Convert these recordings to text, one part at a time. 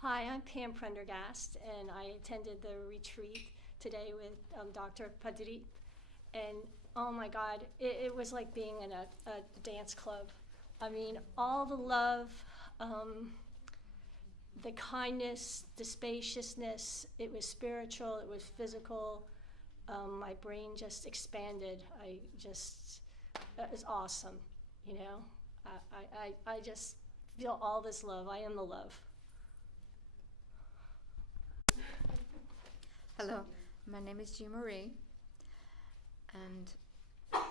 Hi, I'm Pam Prendergast, and I attended the retreat today with Dr. Pradeep. And oh my God, it was like being in a dance club. I mean, all the love, the kindness, the spaciousness, it was spiritual, it was physical. My brain just expanded. It was awesome, you know? I just feel all this love. I am the love. Hello, my name is Jean Marie, and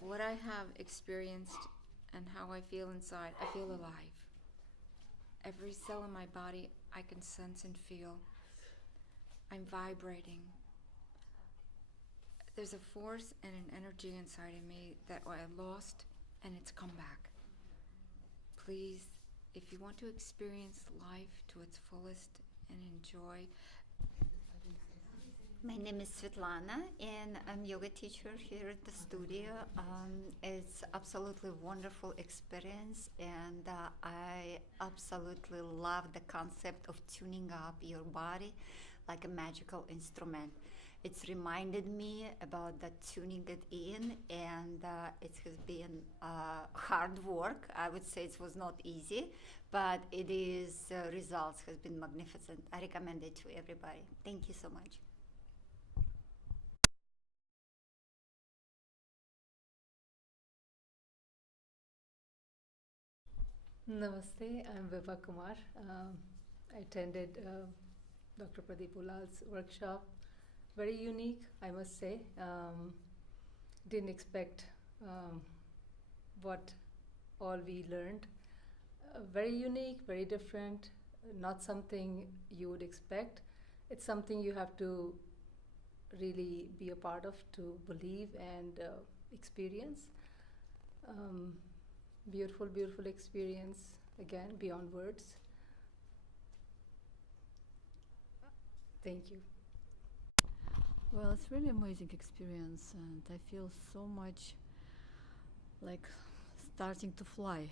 what I have experienced and how I feel inside, I feel alive. Every cell in my body I can sense and feel. I'm vibrating. There's a force and an energy inside of me that I lost, and it's come back. Please, if you want to experience life to its fullest and enjoy. My name is Svetlana, and I'm yoga teacher here at the studio. It's absolutely wonderful experience, and I absolutely love the concept of tuning up your body like a magical instrument. It's reminded me about the tuning it in, and it has been hard work. I would say it was not easy, but it is results has been magnificent. I recommend it to everybody. Thank you so much. Namaste, I'm Vibha Kumar. I attended Dr. Pradeep Ullal's workshop. Very unique, I must say. Didn't expect what all we learned. Very unique, very different, not something you would expect. It's something you have to really be a part of to believe and experience. Beautiful, beautiful experience, again, beyond words. Thank you. Well, it's really amazing experience, and I feel so much like starting to fly.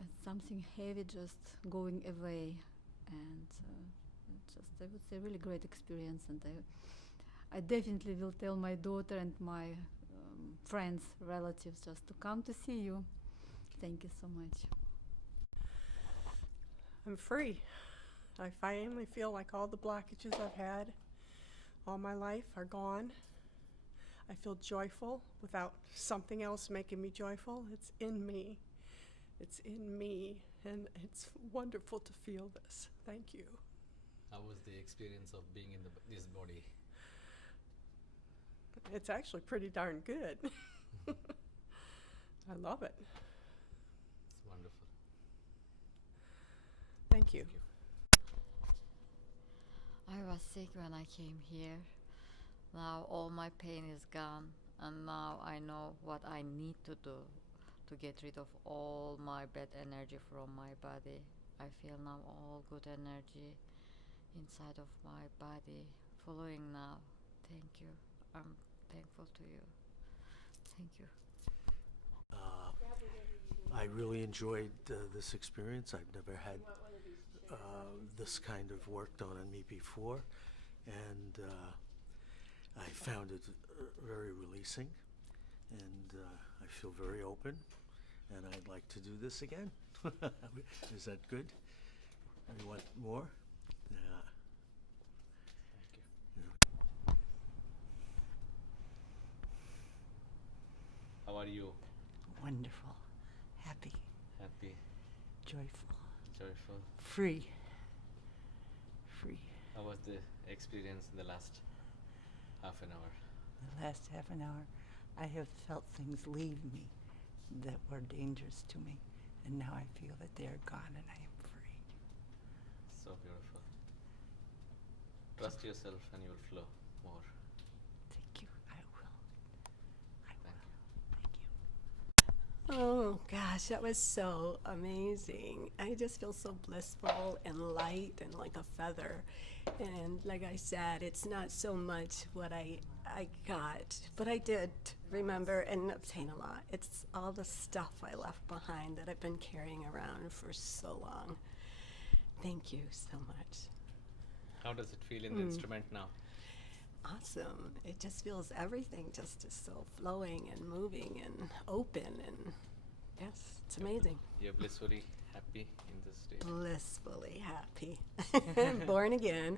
It's something heavy just going away, and I would say, really great experience. And I definitely will tell my daughter and my friends, relatives, just to come to see you. Thank you so much. I'm free. I finally feel like all the blockages I've had all my life are gone. I feel joyful without something else making me joyful. It's in me. It's in me, and it's wonderful to feel this. Thank you. How was the experience of being in this body? It's actually pretty darn good. I love it. It's wonderful. Thank you. Thank you. I was sick when I came here. Now all my pain is gone, and now I know what I need to do to get rid of all my bad energy from my body. I feel now all good energy inside of my body flowing now. Thank you. I'm thankful to you. Thank you. I really enjoyed this experience. I've never had this kind of work done on me before, and I found it very releasing, and I feel very open, and I'd like to do this again. Is that good? You want more? Yeah. Thank you. Yeah. How are you? Wonderful, happy, Happy, joyful, joyful. free, free. How was the experience in the last half an hour? The last half an hour, I have felt things leave me that were dangerous to me, and now I feel that they are gone and I am free. So beautiful. Trust yourself and you will flow more. Thank you. I will. I Thank will. Thank you. Oh gosh, that was so amazing. I just feel so blissful and light and like a feather. And like I said, it's not so much what I got, but I did remember and obtain a lot. It's all the stuff I left behind that I've been carrying around for so long. Thank you so much. How does it feel in the instrument now? Awesome. It just feels everything just is so flowing and moving and open, and yes, it's amazing. You're blissfully happy in this state. Blissfully happy. Born again.